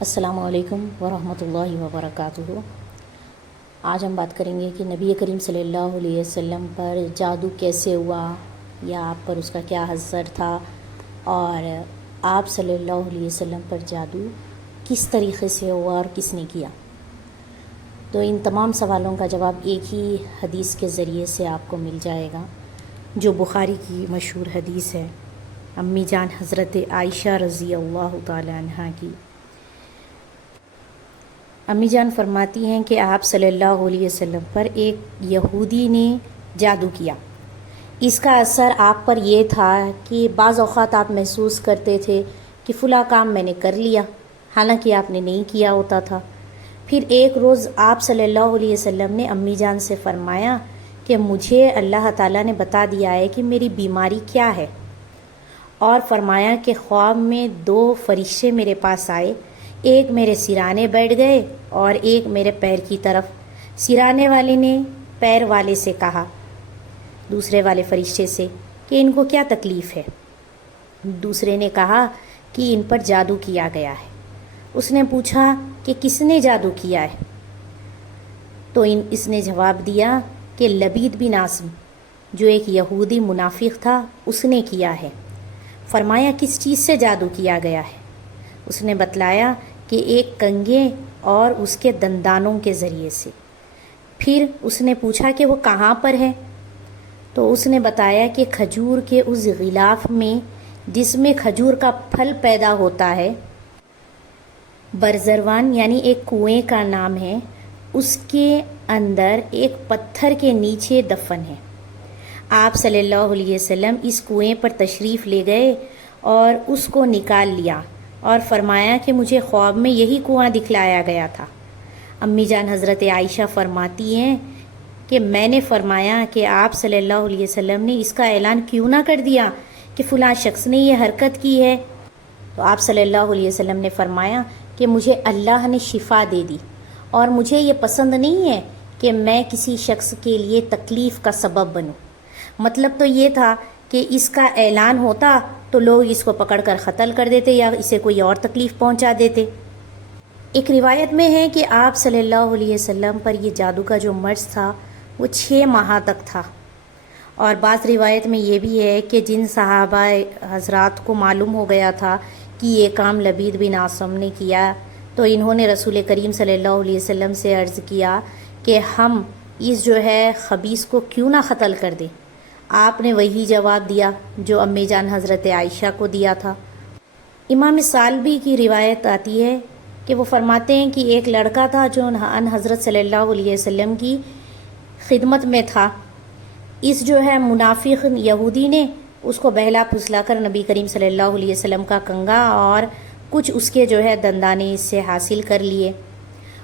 السلام علیکم ورحمۃ اللہ وبرکاتہ۔ آج ہم بات کریں گے کہ نبی کریم صلی اللہ علیہ وسلم پر جادو کیسے ہوا، یا آپ پر اس کا کیا اثر تھا، اور آپ صلی اللہ علیہ وسلم پر جادو کس طریقے سے ہوا اور کس نے کیا۔ تو ان تمام سوالوں کا جواب ایک ہی حدیث کے ذریعے سے آپ کو مل جائے گا، جو بخاری کی مشہور حدیث ہے، امی جان حضرت عائشہ رضی اللہ تعالی عنہ کی۔ امی جان فرماتی ہیں کہ آپ صلی اللہ علیہ وسلم پر ایک یہودی نے جادو کیا۔ اس کا اثر آپ پر یہ تھا کہ بعض اوقات آپ محسوس کرتے تھے کہ فلاں کام میں نے کر لیا، حالانکہ آپ نے نہیں کیا ہوتا تھا۔ پھر ایک روز آپ صلی اللہ علیہ وسلم نے امی جان سے فرمایا کہ مجھے اللہ تعالیٰ نے بتا دیا ہے کہ میری بیماری کیا ہے، اور فرمایا کہ خواب میں 2 فرشتے میرے پاس آئے، ایک میرے سرانے بیٹھ گئے اور ایک میرے پیر کی طرف۔ سرانے والے نے پیر والے سے کہا، دوسرے والے فرشتے سے، کہ ان کو کیا تکلیف ہے؟ دوسرے نے کہا کہ ان پر جادو کیا گیا ہے۔ اس نے پوچھا کہ کس نے جادو کیا ہے؟ تو اس نے جواب دیا کہ لبید بن عاصم، جو ایک یہودی منافق تھا، اس نے کیا ہے۔ فرمایا کس چیز سے جادو کیا گیا ہے؟ اس نے بتلایا کہ ایک کنگھے اور اس کے دندانوں کے ذریعے سے۔ پھر اس نے پوچھا کہ وہ کہاں پر ہے؟ تو اس نے بتایا کہ کھجور کے اس غلاف میں جس میں کھجور کا پھل پیدا ہوتا ہے، برزروان یعنی ایک کنویں کا نام ہے، اس کے اندر ایک پتھر کے نیچے دفن ہے۔ آپ صلی اللہ علیہ وسلم اس کنویں پر تشریف لے گئے اور اس کو نکال لیا، اور فرمایا کہ مجھے خواب میں یہی کنواں دکھلایا گیا تھا۔ امی جان حضرت عائشہ فرماتی ہیں کہ میں نے فرمایا کہ آپ صلی اللہ علیہ وسلم نے اس کا اعلان کیوں نہ کر دیا کہ فلاں شخص نے یہ حرکت کی ہے؟ تو آپ صلی اللہ علیہ وسلم نے فرمایا کہ مجھے اللہ نے شفا دے دی، اور مجھے یہ پسند نہیں ہے کہ میں کسی شخص کے لیے تکلیف کا سبب بنوں۔ مطلب تو یہ تھا کہ اس کا اعلان ہوتا تو لوگ اس کو پکڑ کر قتل کر دیتے یا اسے کوئی اور تکلیف پہنچا دیتے۔ ایک روایت میں ہے کہ آپ صلی اللہ علیہ وسلم پر یہ جادو کا جو مرض تھا وہ 6 ماہ تک تھا، اور بعض روایت میں یہ بھی ہے کہ جن صحابہ حضرات کو معلوم ہو گیا تھا کہ یہ کام لبید بن عاصم نے کیا، تو انہوں نے رسول کریم صلی اللہ علیہ وسلم سے عرض کیا کہ ہم اس جو ہے خبیث کو کیوں نہ قتل کر دیں۔ آپ نے وہی جواب دیا جو امی جان حضرت عائشہ کو دیا تھا۔ امام سالبی کی روایت آتی ہے کہ وہ فرماتے ہیں کہ ایک لڑکا تھا جو ان حضرت صلی اللہ علیہ وسلم کی خدمت میں تھا۔ اس جو ہے منافق یہودی نے اس کو بہلا پھسلا کر نبی کریم صلی اللہ علیہ وسلم کا کنگا اور کچھ اس کے جو ہے دندانے اس سے حاصل کر لیے،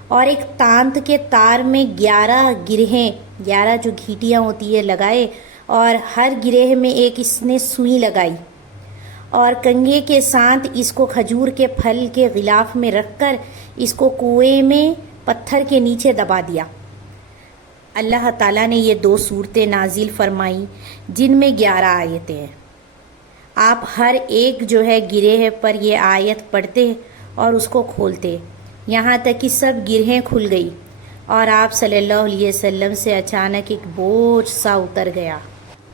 اور ایک تانت کے تار میں 11 گرہیں، 11 جو گھیٹیاں ہوتی ہے لگائے، اور ہر گرہ میں ایک اس نے سوئی لگائی، اور کنگھے کے ساتھ اس کو کھجور کے پھل کے غلاف میں رکھ کر اس کو کنویں میں پتھر کے نیچے دبا دیا۔ اللہ تعالیٰ نے یہ 2 صورتیں نازل فرمائی جن میں 11 آیتیں ہیں۔ آپ ہر ایک جو ہے گرہ پر یہ آیت پڑھتے اور اس کو کھولتے، یہاں تک کہ سب گرہیں کھل گئی، اور آپ صلی اللہ علیہ وسلم سے اچانک ایک بوجھ سا اتر گیا۔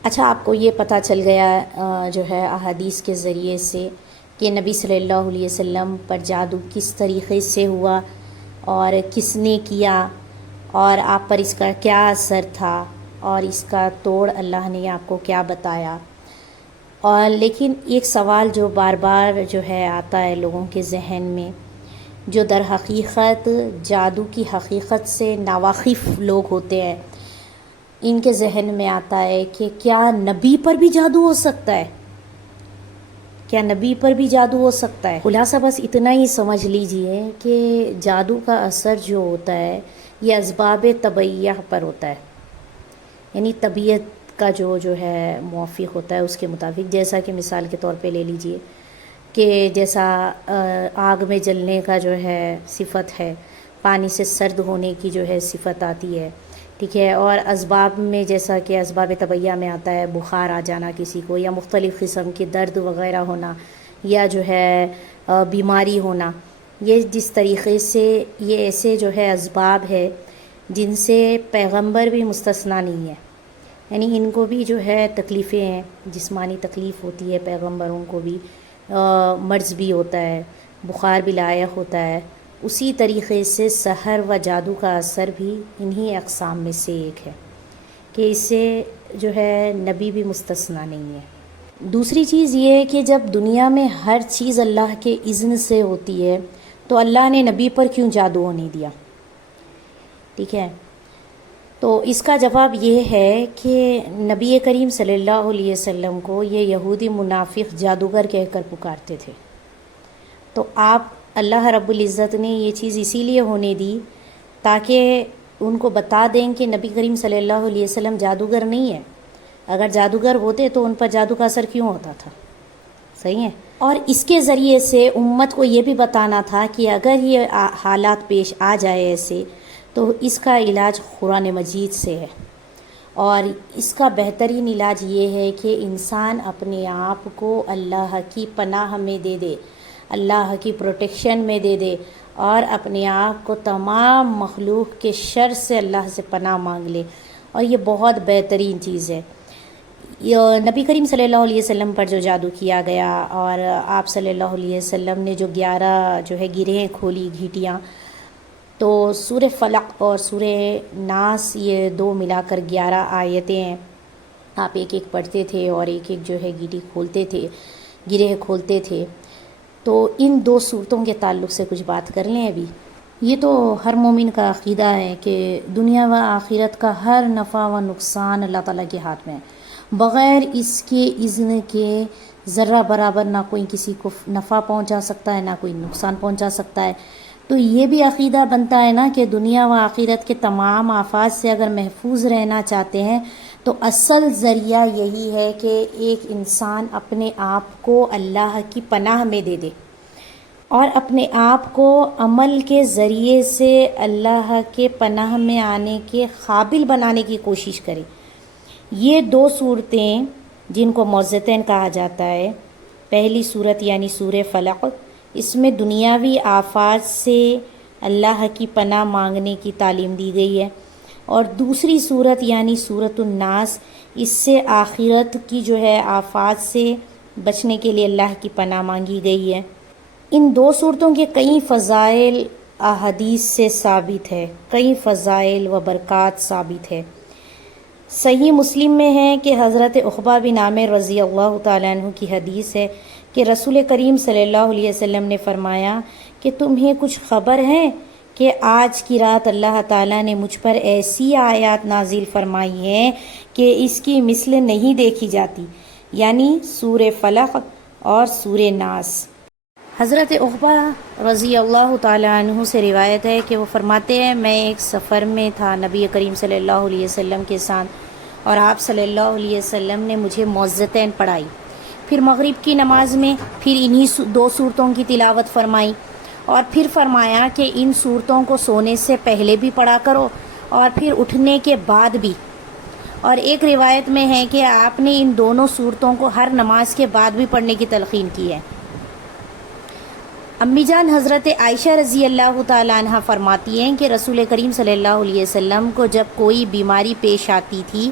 اچھا، آپ کو یہ پتہ چل گیا جو ہے احادیث کے ذریعے سے کہ نبی صلی اللہ علیہ وسلم پر جادو کس طریقے سے ہوا اور کس نے کیا، اور آپ پر اس کا کیا اثر تھا، اور اس کا توڑ اللہ نے آپ کو کیا بتایا۔ اور لیکن ایک سوال جو بار بار جو ہے آتا ہے لوگوں کے ذہن میں، جو در حقیقت جادو کی حقیقت سے ناواقف لوگ ہوتے ہیں، ان کے ذہن میں آتا ہے کہ کیا نبی پر بھی جادو ہو سکتا ہے؟ کیا نبی پر بھی جادو ہو سکتا ہے؟ خلاصہ بس اتنا ہی سمجھ لیجئے کہ جادو کا اثر جو ہوتا ہے یہ اسباب طبیعیہ پر ہوتا ہے، یعنی طبیعت کا جو ہے موافق ہوتا ہے اس کے مطابق۔ جیسا کہ مثال کے طور پہ لے لیجئے کہ جیسا آگ میں جلنے کا جو ہے صفت ہے، پانی سے سرد ہونے کی جو ہے صفت آتی ہے، ٹھیک ہے، اور اسباب میں جیسا کہ اسباب طبیعیہ میں آتا ہے بخار آ جانا کسی کو، یا مختلف قسم کے درد وغیرہ ہونا، یا جو ہے بیماری ہونا، یہ جس طریقے سے یہ ایسے جو ہے اسباب ہے جن سے پیغمبر بھی مستثنیٰ نہیں ہے، یعنی ان کو بھی جو ہے تکلیفیں ہیں، جسمانی تکلیف ہوتی ہے، پیغمبروں کو بھی مرض بھی ہوتا ہے، بخار بھی لاحق ہوتا ہے، اسی طریقے سے سحر و جادو کا اثر بھی انہی اقسام میں سے ایک ہے کہ اس سے جو ہے نبی بھی مستثنیٰ نہیں ہے۔ دوسری چیز یہ ہے کہ جب دنیا میں ہر چیز اللہ کے اذن سے ہوتی ہے تو اللہ نے نبی پر کیوں جادو ہونے دیا؟ ٹھیک ہے، تو اس کا جواب یہ ہے کہ نبی کریم صلی اللہ علیہ وسلم کو یہ یہودی منافق جادوگر کہہ کر پکارتے تھے، تو آپ اللہ رب العزت نے یہ چیز اسی لیے ہونے دی تاکہ ان کو بتا دیں کہ نبی کریم صلی اللہ علیہ وسلم جادوگر نہیں ہے، اگر جادوگر ہوتے تو ان پر جادو کا اثر کیوں ہوتا تھا؟ صحیح ہے، اور اس کے ذریعے سے امت کو یہ بھی بتانا تھا کہ اگر یہ حالات پیش آ جائے ایسے تو اس کا علاج قرآن مجید سے ہے، اور اس کا بہترین علاج یہ ہے کہ انسان اپنے آپ کو اللہ کی پناہ میں دے دے، اللہ کی پروٹیکشن میں دے دے، اور اپنے آپ کو تمام مخلوق کے شر سے اللہ سے پناہ مانگ لے، اور یہ بہت بہترین چیز ہے۔ نبی کریم صلی اللہ علیہ وسلم پر جو جادو کیا گیا اور آپ صلی اللہ علیہ وسلم نے جو 11 جو ہے گرہیں کھولی، گھیٹیاں، تو سورہ فلق اور سورہ ناس یہ دو ملا کر 11 آیتیں ہیں، آپ ایک ایک پڑھتے تھے اور ایک ایک جو ہے گھیٹی کھولتے تھے، گرہیں کھولتے تھے۔ تو ان دو صورتوں کے تعلق سے کچھ بات کر لیں ابھی۔ یہ تو ہر مومن کا عقیدہ ہے کہ دنیا و آخرت کا ہر نفع و نقصان اللہ تعالیٰ کے ہاتھ میں ہے، بغیر اس کے اذن کے ذرہ برابر نہ کوئی کسی کو نفع پہنچا سکتا ہے، نہ کوئی نقصان پہنچا سکتا ہے۔ تو یہ بھی عقیدہ بنتا ہے نا کہ دنیا و آخرت کے تمام آفات سے اگر محفوظ رہنا چاہتے ہیں تو اصل ذریعہ یہی ہے کہ ایک انسان اپنے آپ کو اللہ کی پناہ میں دے دے اور اپنے آپ کو عمل کے ذریعے سے اللہ کے پناہ میں آنے کے قابل بنانے کی کوشش کرے۔ یہ دو صورتیں جن کو معوذتین کہا جاتا ہے، پہلی صورت یعنی سورہ فلق، اس میں دنیاوی آفات سے اللہ کی پناہ مانگنے کی تعلیم دی گئی ہے، اور دوسری صورت یعنی سورۃ الناس، اس سے آخرت کی جو ہے آفات سے بچنے کے لیے اللہ کی پناہ مانگی گئی ہے۔ ان دو صورتوں کے کئی فضائل احادیث سے ثابت ہے، کئی فضائل و برکات ثابت ہے۔ صحیح مسلم میں ہے کہ حضرت عقبہ بن عامر رضی اللہ تعالیٰ عنہ کی حدیث ہے کہ رسول کریم صلی اللہ علیہ وسلم نے فرمایا کہ تمہیں کچھ خبر ہے کہ آج کی رات اللہ تعالیٰ نے مجھ پر ایسی آیات نازل فرمائی ہیں کہ اس کی مثل نہیں دیکھی جاتی، یعنی سورہ فلق اور سورہ ناس۔ حضرت عقبہ رضی اللہ تعالیٰ عنہ سے روایت ہے کہ وہ فرماتے ہیں میں ایک سفر میں تھا نبی کریم صلی اللہ علیہ وسلم کے ساتھ، اور آپ صلی اللہ علیہ وسلم نے مجھے معوذتین پڑھائی، پھر مغرب کی نماز میں پھر انہی دو صورتوں کی تلاوت فرمائی، اور پھر فرمایا کہ ان صورتوں کو سونے سے پہلے بھی پڑھا کرو اور پھر اٹھنے کے بعد بھی، اور ایک روایت میں ہے کہ آپ نے ان دونوں صورتوں کو ہر نماز کے بعد بھی پڑھنے کی تلقین کی ہے۔ امی جان حضرت عائشہ رضی اللہ تعالیٰ عنہ فرماتی ہیں کہ رسول کریم صلی اللہ علیہ وسلم کو جب کوئی بیماری پیش آتی تھی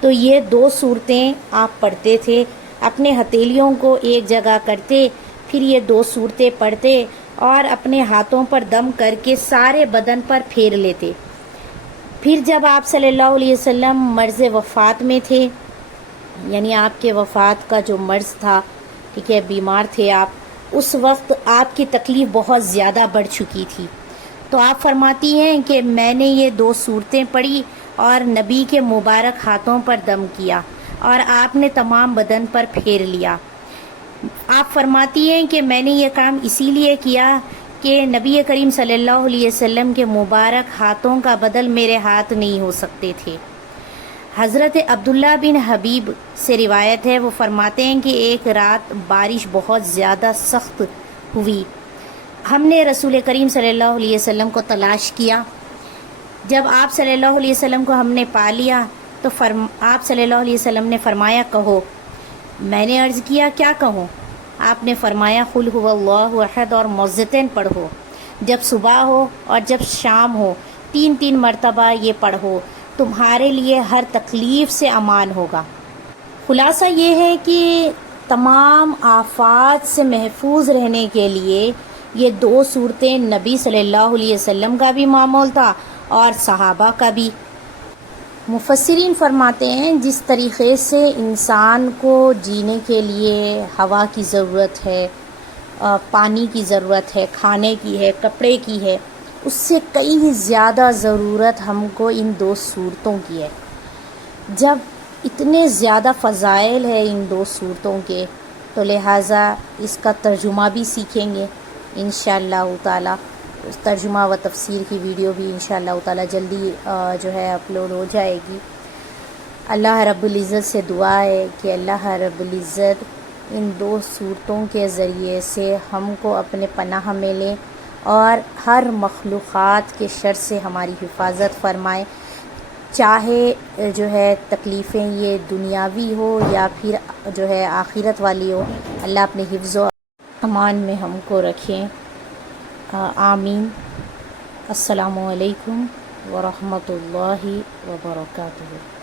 تو یہ دو صورتیں آپ پڑھتے تھے، اپنے ہتھیلیوں کو ایک جگہ کرتے، پھر یہ دو صورتیں پڑھتے اور اپنے ہاتھوں پر دم کر کے سارے بدن پر پھیر لیتے۔ پھر جب آپ صلی اللہ علیہ وسلم مرض وفات میں تھے، یعنی آپ کے وفات کا جو مرض تھا، ٹھیک ہے، بیمار تھے آپ، اس وقت آپ کی تکلیف بہت زیادہ بڑھ چکی تھی، تو آپ فرماتی ہیں کہ میں نے یہ دو صورتیں پڑھی اور نبی کے مبارک ہاتھوں پر دم کیا اور آپ نے تمام بدن پر پھیر لیا۔ آپ فرماتی ہیں کہ میں نے یہ کام اسی لیے کیا کہ نبی کریم صلی اللہ علیہ وسلم کے مبارک ہاتھوں کا بدل میرے ہاتھ نہیں ہو سکتے تھے۔ حضرت عبداللہ بن حبیب سے روایت ہے، وہ فرماتے ہیں کہ ایک رات بارش بہت زیادہ سخت ہوئی، ہم نے رسول کریم صلی اللہ علیہ وسلم کو تلاش کیا، جب آپ صلی اللہ علیہ وسلم کو ہم نے پا لیا تو آپ صلی اللہ علیہ وسلم نے فرمایا کہو۔ میں نے عرض کیا کیا کہوں؟ آپ نے فرمایا قل هو اللہ احد اور معوذتین پڑھو۔ جب صبح ہو اور جب شام ہو 3 مرتبہ یہ پڑھو، تمہارے لیے ہر تکلیف سے امان ہوگا۔ خلاصہ یہ ہے کہ تمام آفات سے محفوظ رہنے کے لیے یہ 2 صورتیں نبی صلی اللہ علیہ وسلم کا بھی معمول تھا اور صحابہ کا بھی۔ مفسرین فرماتے ہیں جس طریقے سے انسان کو جینے کے لیے ہوا کی ضرورت ہے، پانی کی ضرورت ہے، کھانے کی ہے، کپڑے کی ہے، اس سے کئی زیادہ ضرورت ہم کو ان 2 صورتوں کی ہے۔ جب اتنے زیادہ فضائل ہے ان 2 صورتوں کے، تو لہٰذا اس کا ترجمہ بھی سیکھیں گے انشاءاللہ تعالی۔ ترجمہ و تفسیر کی ویڈیو بھی انشاءاللہ تعالی جلدی جو ہے اپلوڈ ہو جائے گی۔ اللہ رب العزت سے دعا ہے کہ اللہ رب العزت ان 2 صورتوں کے ذریعے سے ہم کو اپنے پناہ میں لیں اور ہر مخلوقات کے شر سے ہماری حفاظت فرمائے، چاہے جو ہے تکلیفیں یہ دنیاوی ہو یا پھر جو ہے آخرت والی ہو، اللہ اپنے حفظ و امان میں ہم کو رکھیں، آمین۔ السلام علیکم ورحمۃ اللہ وبرکاتہ۔